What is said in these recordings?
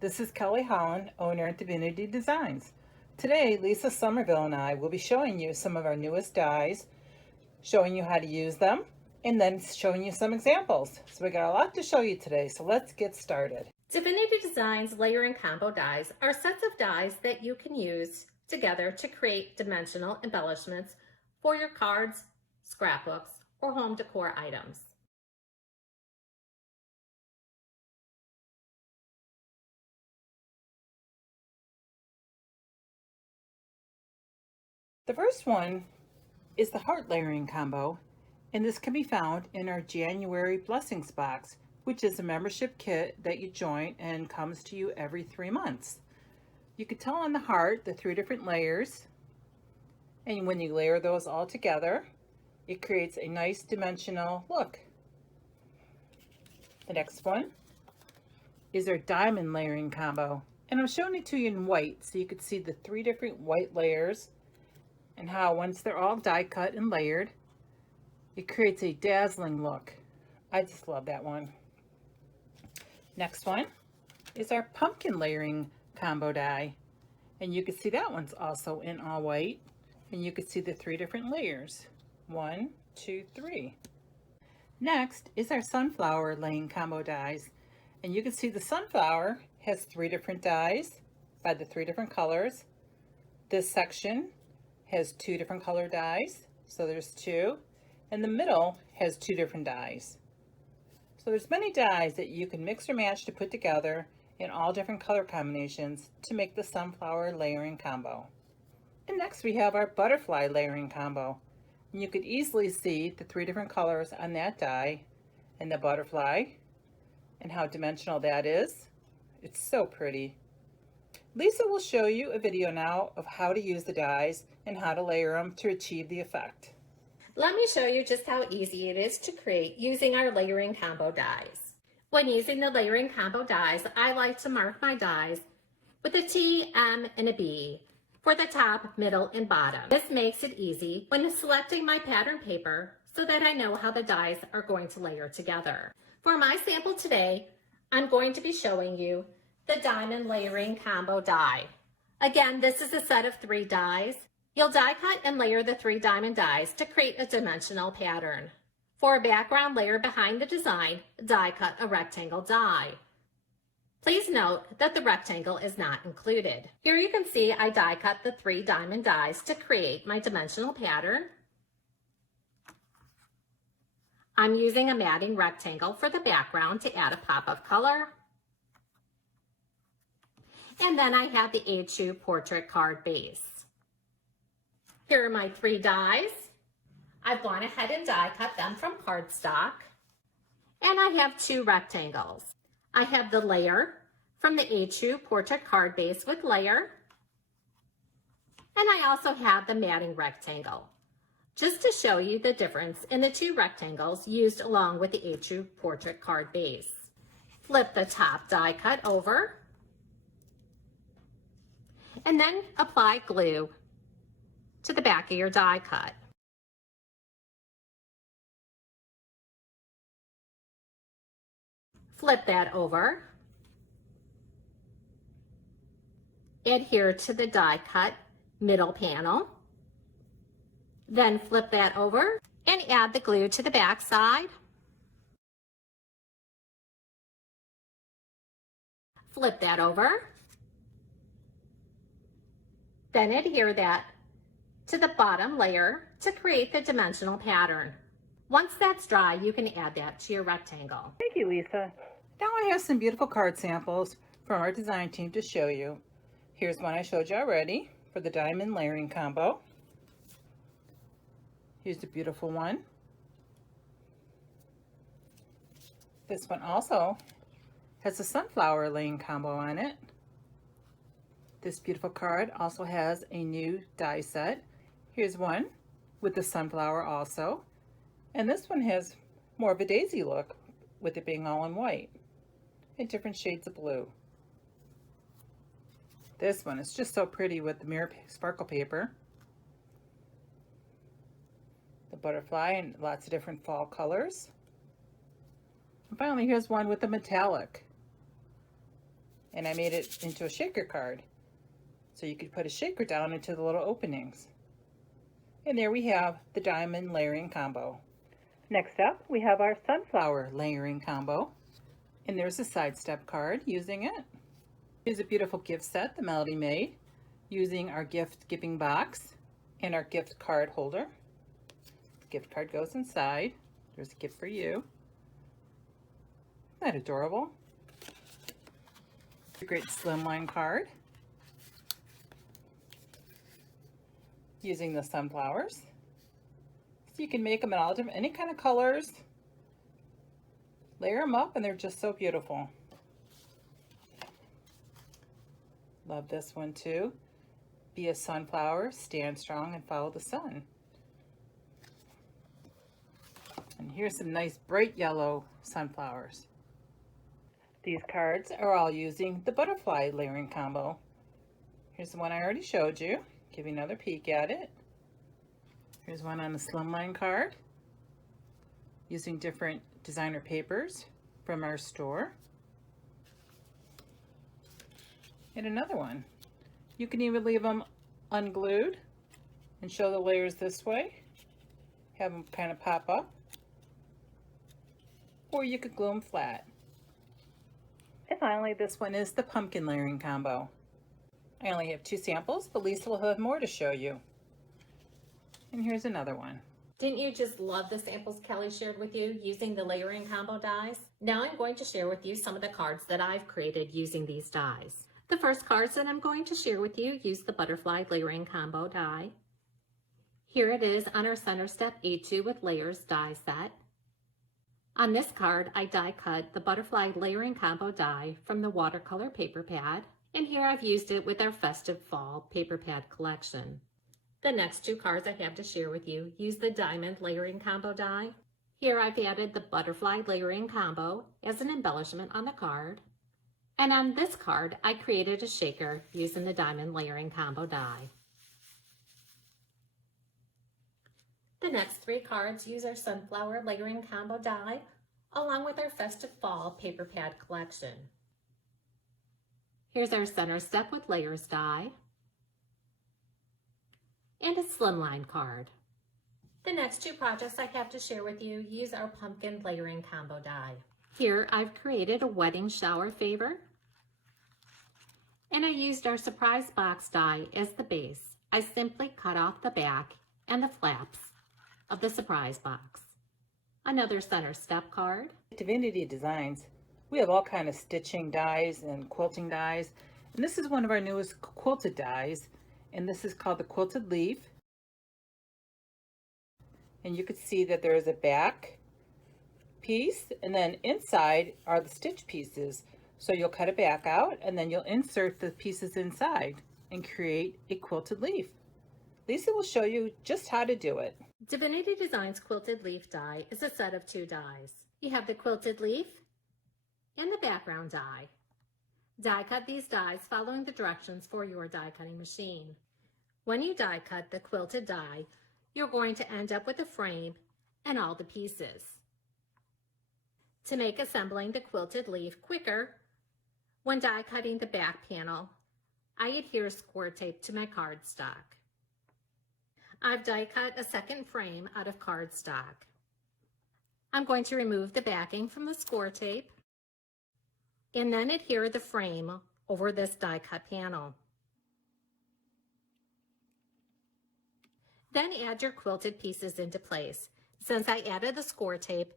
This is Kelly Holland, owner at Divinity Designs. Today, Lisa Somerville and I will be showing you some of our newest dies, showing you how to use them, and then showing you some examples. So we got a lot to show you today, so let's get started. Divinity Designs layer and combo dies are sets of dies that you can use together to create dimensional embellishments for your cards, scrapbooks, or home decor items. The first one is the heart layering combo, and this can be found in our January Blessings box, which is a membership kit that you join and comes to you every 3 months. You can tell on the heart the 3 different layers, and when you layer those all together, it creates a nice dimensional look. The next one is our diamond layering combo, and I'm showing it to you in white so you can see the 3 different white layers and how once they're all die cut and layered, it creates a dazzling look. I just love that one. Next one is our pumpkin layering combo die, and you can see that one's also in all white, and you can see the 3 different layers. 1, 2, 3. Next is our sunflower laying combo dies, and you can see the sunflower has 3 different dies by the 3 different colors. This section has 2 different color dies, so there's 2, and the middle has 2 different dies. So there's many dies that you can mix or match to put together in all different color combinations to make the sunflower layering combo. And next we have our butterfly layering combo. And you could easily see the 3 different colors on that die and the butterfly and how dimensional that is. It's so pretty. Lisa will show you a video now of how to use the dies and how to layer them to achieve the effect. Let me show you just how easy it is to create using our layering combo dies. When using the layering combo dies, I like to mark my dies with a T, M, and a B for the top, middle, and bottom. This makes it easy when selecting my pattern paper so that I know how the dies are going to layer together. For my sample today, I'm going to be showing you the diamond layering combo die. Again, this is a set of 3 dies. You'll die cut and layer the 3 diamond dies to create a dimensional pattern. For a background layer behind the design, die cut a rectangle die. Please note that the rectangle is not included. Here you can see I die cut the 3 diamond dies to create my dimensional pattern. I'm using a matting rectangle for the background to add a pop of color. And then I have the A2 portrait card base. Here are my 3 dies. I've gone ahead and die cut them from cardstock. And I have 2 rectangles. I have the layer from the A2 portrait card base with layer. And I also have the matting rectangle, just to show you the difference in the 2 rectangles used along with the A2 portrait card base. Flip the top die cut over and then apply glue to the back of your die cut. Flip that over, adhere to the die cut middle panel, then flip that over and add the glue to the back side. Flip that over, then adhere that to the bottom layer to create the dimensional pattern. Once that's dry, you can add that to your rectangle. Thank you, Lisa. Now I have some beautiful card samples from our design team to show you. Here's one I showed you already for the diamond layering combo. Here's a beautiful one. This one also has a sunflower laying combo on it. This beautiful card also has a new die set. Here's one with the sunflower also. And this one has more of a daisy look with it being all in white and different shades of blue. This one is just so pretty with the mirror sparkle paper. The butterfly and lots of different fall colors. And finally, here's one with the metallic. and I made it into a shaker card. So you could put a shaker down into the little openings. And there we have the diamond layering combo. Next up, we have our sunflower layering combo. And there's a side step card using it. Here's a beautiful gift set that Melody made using our gift giving box and our gift card holder. The gift card goes inside. There's a gift for you. Isn't that adorable? A great slimline card using the sunflowers. So you can make them in all different, any kind of colors. Layer them up and they're just so beautiful. Love this one too. Be a sunflower, stand strong and follow the sun. And here's some nice bright yellow sunflowers. These cards are all using the butterfly layering combo. Here's the one I already showed you. Give you another peek at it. Here's one on the Slimline card using different designer papers from our store. And another one. You can even leave them unglued and show the layers this way. Have them kind of pop up. Or you could glue them flat. And finally, this one is the pumpkin layering combo. I only have 2 samples, but Lisa will have more to show you. And here's another one. Didn't you just love the samples Kelly shared with you using the layering combo dies? Now I'm going to share with you some of the cards that I've created using these dies. The first cards that I'm going to share with you use the butterfly layering combo die. Here it is on our center step A2 with layers die set. On this card, I die cut the butterfly layering combo die from the watercolor paper pad, and here I've used it with our festive fall paper pad collection. The next 2 cards I have to share with you use the diamond layering combo die. Here I've added the butterfly layering combo as an embellishment on the card. And on this card, I created a shaker using the diamond layering combo die. The next 3 cards use our sunflower layering combo die along with our festive fall paper pad collection. Here's our center step with layers die and a slimline card. The next 2 projects I have to share with you use our pumpkin layering combo die. Here I've created a wedding shower favor, and I used our surprise box die as the base. I simply cut off the back and the flaps of the surprise box. Another center step card. At Divinity Designs, we have all kind of stitching dies and quilting dies, and this is one of our newest quilted dies, and this is called the Quilted Leaf. And you can see that there is a back piece, and then inside are the stitch pieces. So you'll cut it back out, and then you'll insert the pieces inside and create a quilted leaf. Lisa will show you just how to do it. Divinity Designs Quilted Leaf Die is a set of 2 dies. You have the quilted leaf and the background die. Die cut these dies following the directions for your die cutting machine. When you die cut the quilted die, you're going to end up with a frame and all the pieces. To make assembling the quilted leaf quicker, when die cutting the back panel, I adhere score tape to my cardstock. I've die cut a second frame out of cardstock. I'm going to remove the backing from the score tape and then adhere the frame over this die cut panel. Then add your quilted pieces into place. Since I added the score tape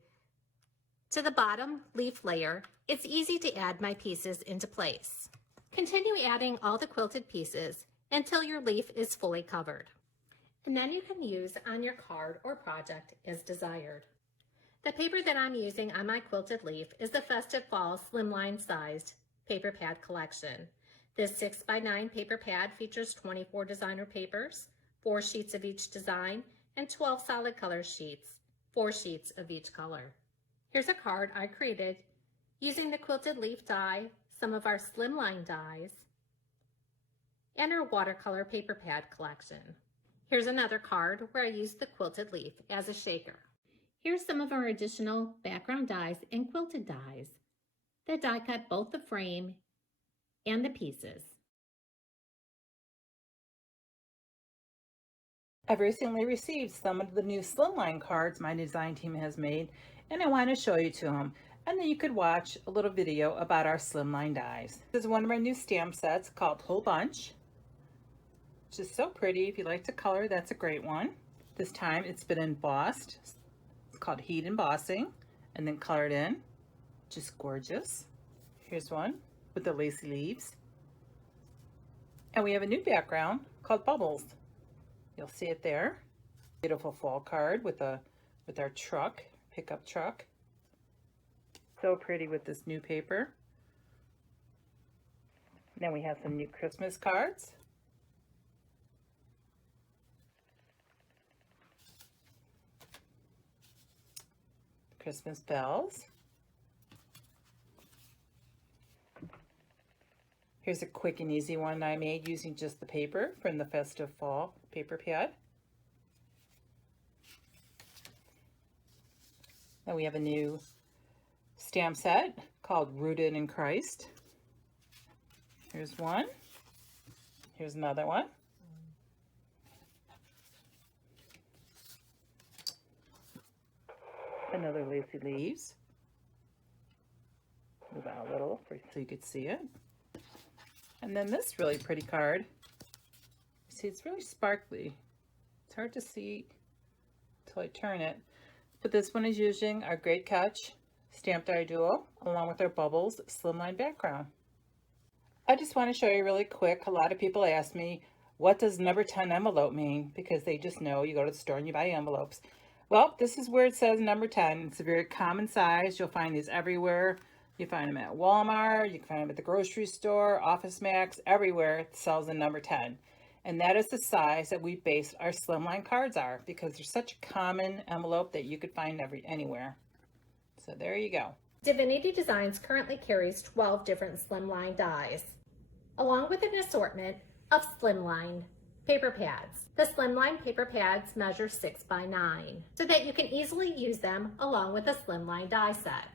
to the bottom leaf layer, it's easy to add my pieces into place. Continue adding all the quilted pieces until your leaf is fully covered. And then you can use on your card or project as desired. The paper that I'm using on my quilted leaf is the Festive Fall Slimline sized paper pad collection. This 6x9 paper pad features 24 designer papers, 4 sheets of each design, and 12 solid color sheets, 4 sheets of each color. Here's a card I created using the Quilted Leaf Die, some of our Slimline dies, and our watercolor paper pad collection. Here's another card where I used the quilted leaf as a shaker. Here's some of our additional background dies and quilted dies that die cut both the frame and the pieces. I've recently received some of the new Slimline cards my design team has made, and I want to show you to them. And then you could watch a little video about our Slimline dies. This is one of our new stamp sets called Whole Bunch. It's just so pretty. If you like to color, that's a great one. This time it's been embossed. It's called heat embossing and then colored in. Just gorgeous. Here's one with the lacy leaves. And we have a new background called Bubbles. You'll see it there. Beautiful fall card with our truck, pickup truck. So pretty with this new paper. Then we have some new Christmas cards. Christmas bells. Here's a quick and easy one I made using just the paper from the Festive Fall paper pad. Then we have a new stamp set called Rooted in Christ. Here's one. Here's another one. Another lacy leaves. Move out a little so you could see it. And then this really pretty card. See, it's really sparkly. It's hard to see until I turn it. But this one is using our Great Catch Stamp Die Duo along with our Bubbles Slimline background. I just want to show you really quick. A lot of people ask me, what does number 10 envelope mean? Because they just know you go to the store and you buy envelopes. Well, this is where it says number 10. It's a very common size. You'll find these everywhere. You find them at Walmart, you can find them at the grocery store, Office Max, everywhere it sells a number 10. And that is the size that we based our Slimline cards are, because they're such a common envelope that you could find anywhere. So there you go. Divinity Designs currently carries 12 different Slimline dies, along with an assortment of Slimline paper pads. The Slimline paper pads measure 6 by 9, so that you can easily use them along with the Slimline die sets.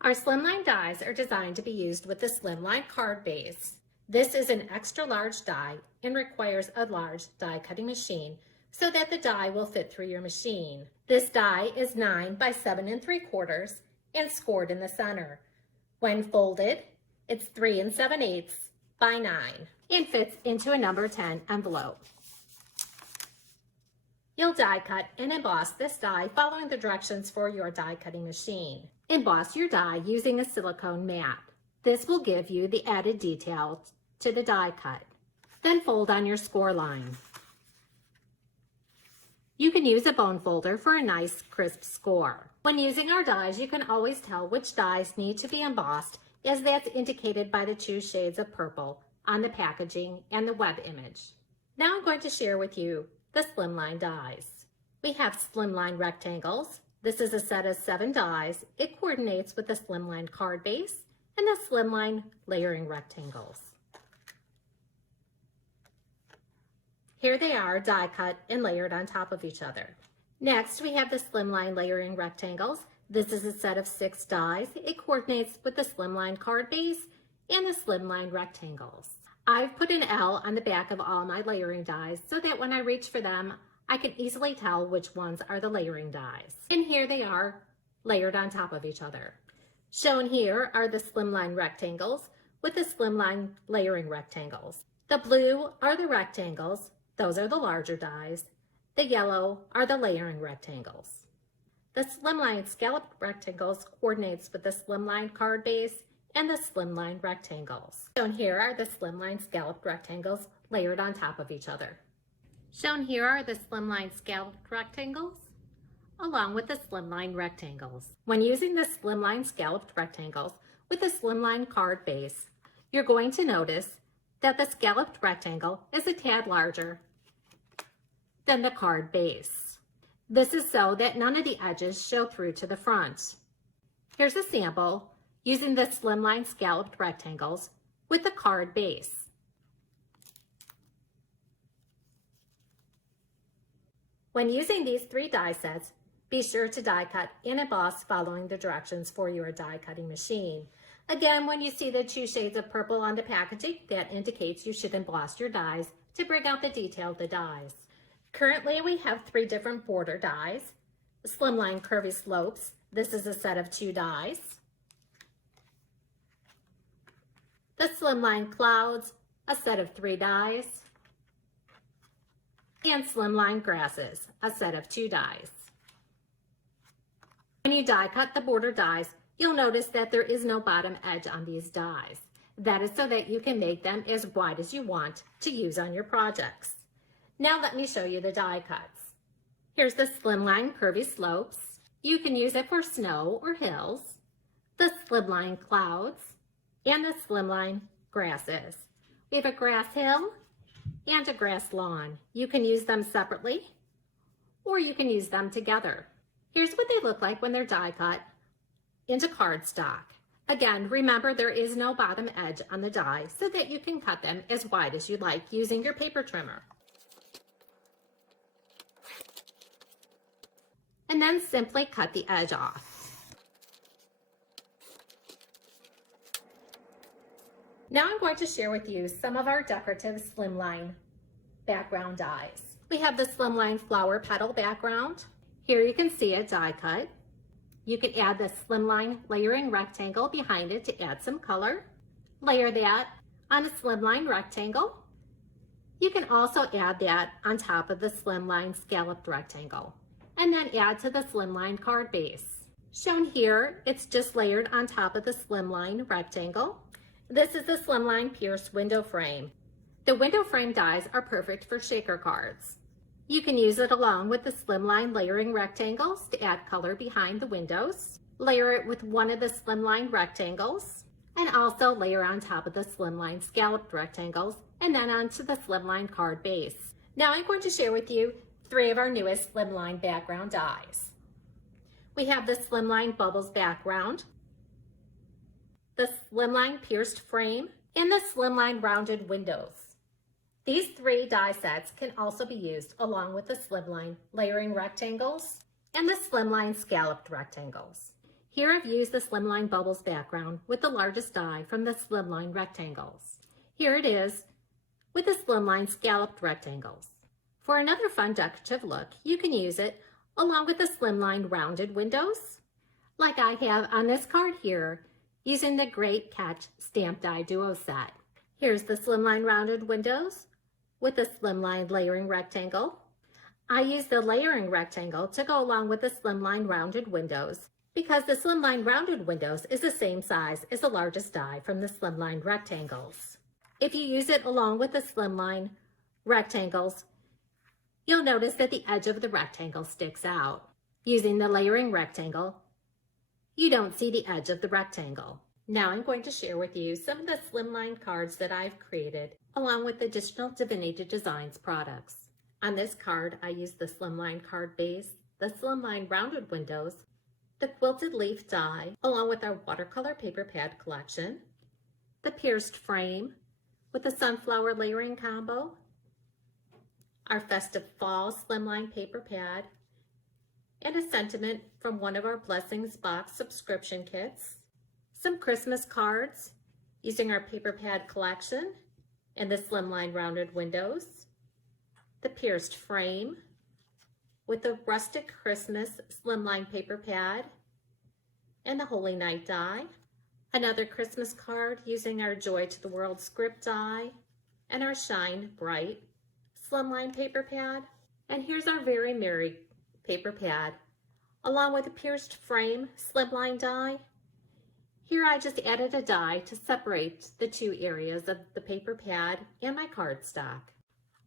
Our Slimline dies are designed to be used with the Slimline card base. This is an extra large die and requires a large die cutting machine so that the die will fit through your machine. This die is 9 by 7 3/4 and scored in the center. When folded, it's 3 7/8 by 9 and fits into a number 10 envelope. You'll die cut and emboss this die following the directions for your die cutting machine. Emboss your die using a silicone mat. This will give you the added detail to the die cut. Then fold on your score line. You can use a bone folder for a nice crisp score. When using our dies, you can always tell which dies need to be embossed, as that's indicated by the 2 shades of purple on the packaging and the web image. Now I'm going to share with you the Slimline dies. We have Slimline rectangles. This is a set of 7 dies. It coordinates with the Slimline card base and the Slimline layering rectangles. Here they are, die cut and layered on top of each other. Next, we have the Slimline layering rectangles. This is a set of 6 dies. It coordinates with the Slimline card base and the Slimline rectangles. I've put an L on the back of all my layering dies so that when I reach for them, I can easily tell which ones are the layering dies. And here they are, layered on top of each other. Shown here are the Slimline rectangles with the Slimline layering rectangles. The blue are the rectangles. Those are the larger dies. The yellow are the layering rectangles. The Slimline scalloped rectangles coordinates with the Slimline card base and the Slimline rectangles. Shown here are the Slimline scalloped rectangles layered on top of each other. Shown here are the Slimline scalloped rectangles along with the Slimline rectangles. When using the Slimline scalloped rectangles with the Slimline card base, you're going to notice that the scalloped rectangle is a tad larger than the card base. This is so that none of the edges show through to the front. Here's a sample using the Slimline scalloped rectangles with the card base. When using these 3 die sets, be sure to die cut and emboss following the directions for your die cutting machine. Again, when you see the 2 shades of purple on the packaging, that indicates you should emboss your dies to bring out the detail of the dies. Currently, we have 3 different border dies. The Slimline Curvy Slopes, this is a set of 2 dies. The Slimline Clouds, a set of 3 dies. And Slimline Grasses, a set of 2 dies. When you die cut the border dies, you'll notice that there is no bottom edge on these dies. That is so that you can make them as wide as you want to use on your projects. Now let me show you the die cuts. Here's the Slimline Curvy Slopes. You can use it for snow or hills. The Slimline Clouds and the Slimline Grasses. We have a grass hill and a grass lawn. You can use them separately or you can use them together. Here's what they look like when they're die cut into cardstock. Again, remember there is no bottom edge on the die so that you can cut them as wide as you like using your paper trimmer. And then simply cut the edge off. Now I'm going to share with you some of our decorative Slimline background dies. We have the Slimline Flower Petal background. Here you can see a die cut. You can add the Slimline layering rectangle behind it to add some color. Layer that on a Slimline rectangle. You can also add that on top of the Slimline scalloped rectangle, and then add to the Slimline card base. Shown here, it's just layered on top of the Slimline rectangle. This is the Slimline pierced window frame. The window frame dies are perfect for shaker cards. You can use it along with the Slimline layering rectangles to add color behind the windows. Layer it with one of the Slimline rectangles, and also layer on top of the Slimline scalloped rectangles, and then onto the Slimline card base. Now I'm going to share with you 3 of our newest Slimline background dies. We have the Slimline Bubbles background, the Slimline pierced frame, and the Slimline rounded windows. These 3 die sets can also be used along with the Slimline layering rectangles and the Slimline scalloped rectangles. Here I've used the Slimline Bubbles background with the largest die from the Slimline rectangles. Here it is with the Slimline scalloped rectangles. For another fun decorative look, you can use it along with the Slimline rounded windows, like I have on this card here, using the Great Catch Stamp Die Duo set. Here's the Slimline rounded windows with the Slimline layering rectangle. I use the layering rectangle to go along with the Slimline rounded windows because the Slimline rounded windows is the same size as the largest die from the Slimline rectangles. If you use it along with the Slimline rectangles, you'll notice that the edge of the rectangle sticks out. Using the layering rectangle, you don't see the edge of the rectangle. Now I'm going to share with you some of the Slimline cards that I've created along with additional Divinity Designs products. On this card, I used the Slimline card base, the Slimline rounded windows, the Quilted Leaf Die, along with our watercolor paper pad collection, the pierced frame with the sunflower layering combo, our festive fall Slimline paper pad, and a sentiment from one of our Blessings box subscription kits, some Christmas cards using our paper pad collection and the Slimline rounded windows, the pierced frame with the rustic Christmas Slimline paper pad and the Holy Night die, another Christmas card using our Joy to the World script die and our Shine Bright Slimline paper pad. And here's our Very Merry paper pad along with a pierced frame Slimline die. Here I just added a die to separate the 2 areas of the paper pad and my cardstock.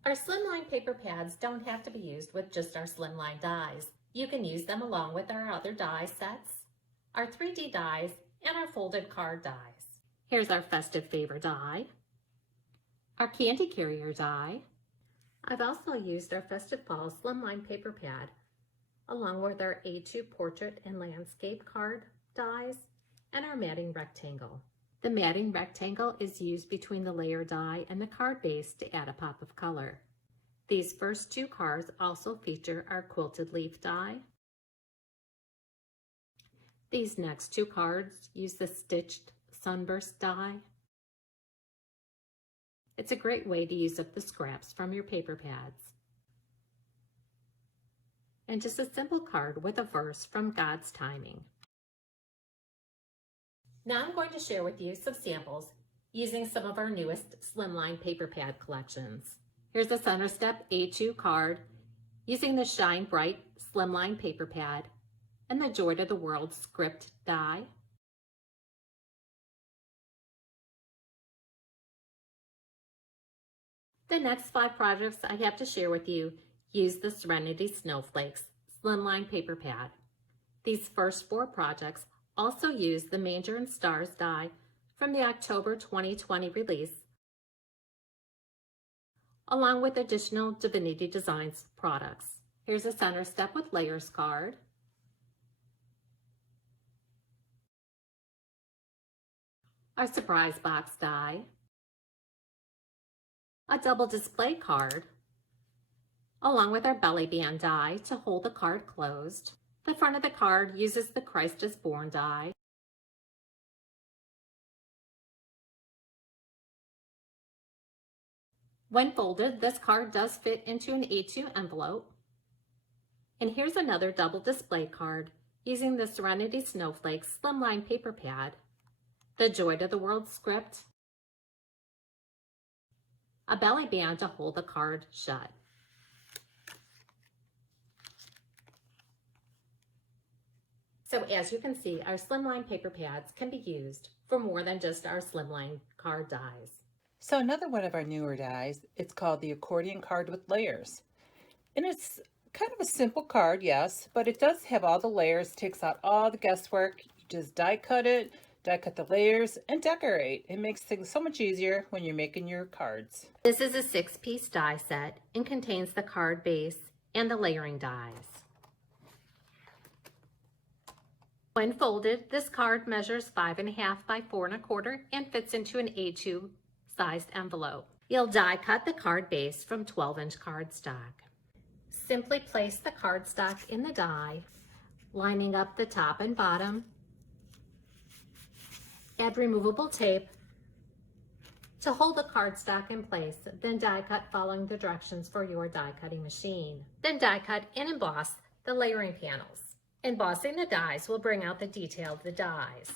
Our Slimline paper pads don't have to be used with just our Slimline dies. You can use them along with our other die sets, our 3D dies, and our folded card dies. Here's our festive favor die, our candy carrier die. I've also used our festive fall slimline paper pad along with our A2 portrait and landscape card dies and our matting rectangle. The matting rectangle is used between the layer die and the card base to add a pop of color. These first two cards also feature our Quilted Leaf Die. These next two cards use the stitched Sunburst Die. It's a great way to use up the scraps from your paper pads. And just a simple card with a verse from God's timing. Now I'm going to share with you some samples using some of our newest Slimline paper pad collections. Here's a Center Step A2 card using the Shine Bright Slimline paper pad and the Joy to the World script die. The next 5 projects I have to share with you use the Serenity Snowflakes Slimline paper pad. These first 4 projects also use the Manger and Stars die from the October 2020 release, along with additional Divinity Designs products. Here's a Center Step with Layers card, our Surprise Box die, a double display card, along with our belly band die to hold the card closed. The front of the card uses the Christ is Born die. When folded, this card does fit into an A2 envelope. And here's another double display card using the Serenity Snowflakes Slimline paper pad, the Joy to the World script, a belly band to hold the card shut. So as you can see, our Slimline paper pads can be used for more than just our Slimline card dies. So another one of our newer dies, it's called the accordion card with layers. And it's kind of a simple card, yes, but it does have all the layers, takes out all the guesswork. You just die cut it, die cut the layers, and decorate. It makes things so much easier when you're making your cards. This is a 6-piece die set and contains the card base and the layering dies. When folded, this card measures 5.5 by 4.25 and fits into an A2 sized envelope. You'll die cut the card base from 12-inch cardstock. Simply place the cardstock in the die, lining up the top and bottom. Add removable tape to hold the cardstock in place, then die cut following the directions for your die cutting machine. Then die cut and emboss the layering panels. Embossing the dies will bring out the detail of the dies.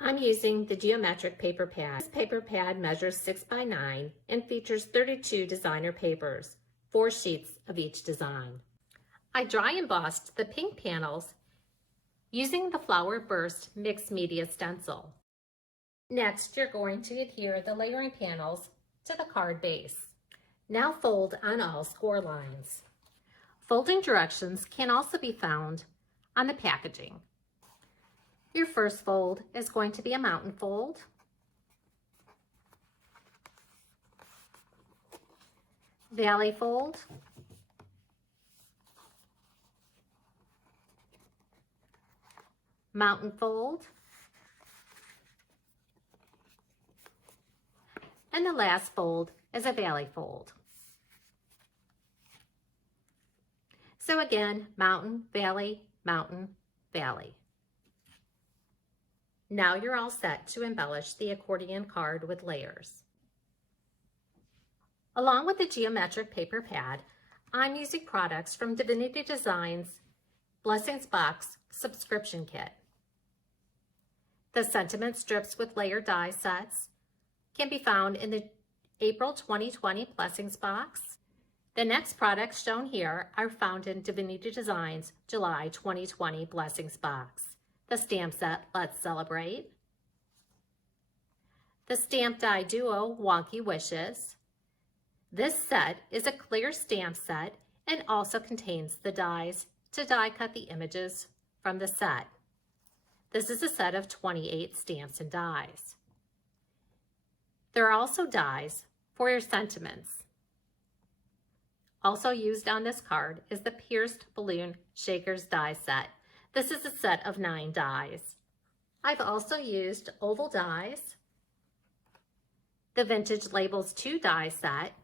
I'm using the geometric paper pad. This paper pad measures 6 by 9 and features 32 designer papers, 4 sheets of each design. I dry embossed the pink panels using the Flower Burst mixed media stencil. Next, you're going to adhere the layering panels to the card base. Now fold on all score lines. Folding directions can also be found on the packaging. Your first fold is going to be a mountain fold. Valley fold. Mountain fold. And the last fold is a valley fold. So again, mountain, valley, mountain, valley. Now you're all set to embellish the accordion card with layers. Along with the geometric paper pad, I'm using products from Divinity Designs Blessings Box subscription kit. The sentiment strips with layer die sets can be found in the April 2020 Blessings box. The next products shown here are found in Divinity Designs July 2020 Blessings box. The stamp set Let's Celebrate, the Stamp Die Duo Wonky Wishes. This set is a clear stamp set and also contains the dies to die cut the images from the set. This is a set of 28 stamps and dies. There are also dies for your sentiments. Also used on this card is the Pierced Balloon Shakers die set. This is a set of 9 dies. I've also used oval dies, the Vintage Labels 2 die set,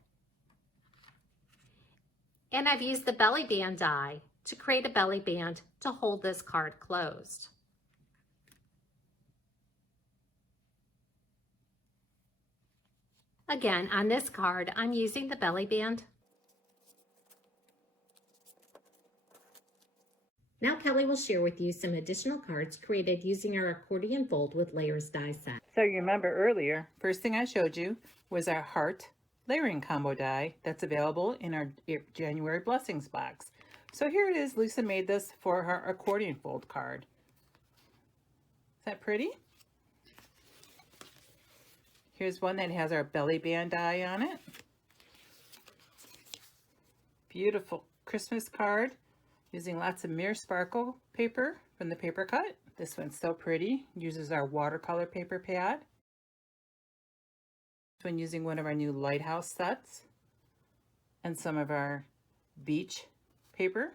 and I've used the belly band die to create a belly band to hold this card closed. Again, on this card, I'm using the belly band. Now Kelly will share with you some additional cards created using our accordion fold with layers die set. So you remember earlier, first thing I showed you was our heart layering combo die that's available in our January Blessings box. So here it is. Lisa made this for her accordion fold card. Is that pretty? Here's one that has our belly band die on it. Beautiful Christmas card using lots of mirror sparkle paper from the paper cut. This one's so pretty. Uses our watercolor paper pad. This one using one of our new lighthouse sets and some of our beach paper.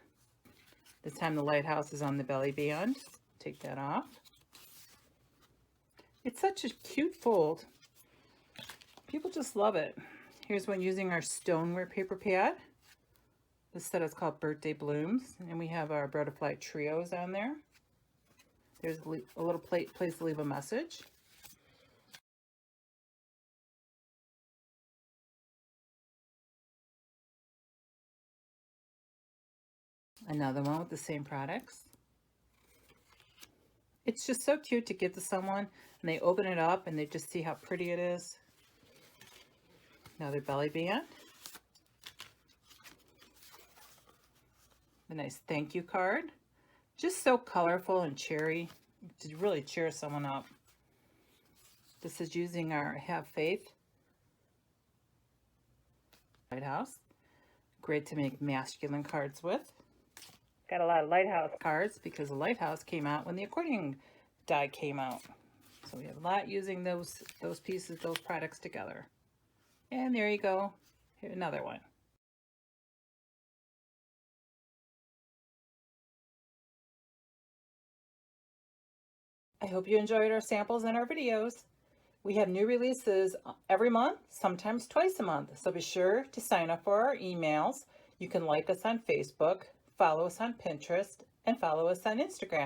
This time the lighthouse is on the belly band. Take that off. It's such a cute fold. People just love it. Here's one using our stoneware paper pad. This set is called Birthday Blooms, and we have our butterfly trios on there. There's a little place to leave a message. Another one with the same products. It's just so cute to give to someone, and they open it up and they just see how pretty it is. Another belly band. A nice thank you card. Just so colorful and cheery to really cheer someone up. This is using our Have Faith lighthouse. Great to make masculine cards with. Got a lot of lighthouse cards because the lighthouse came out when the accordion die came out. So we have a lot using those pieces, those products together. And there you go. Here's another one. I hope you enjoyed our samples and our videos. We have new releases every month, sometimes twice a month. So be sure to sign up for our emails. You can like us on Facebook, follow us on Pinterest, and follow us on Instagram.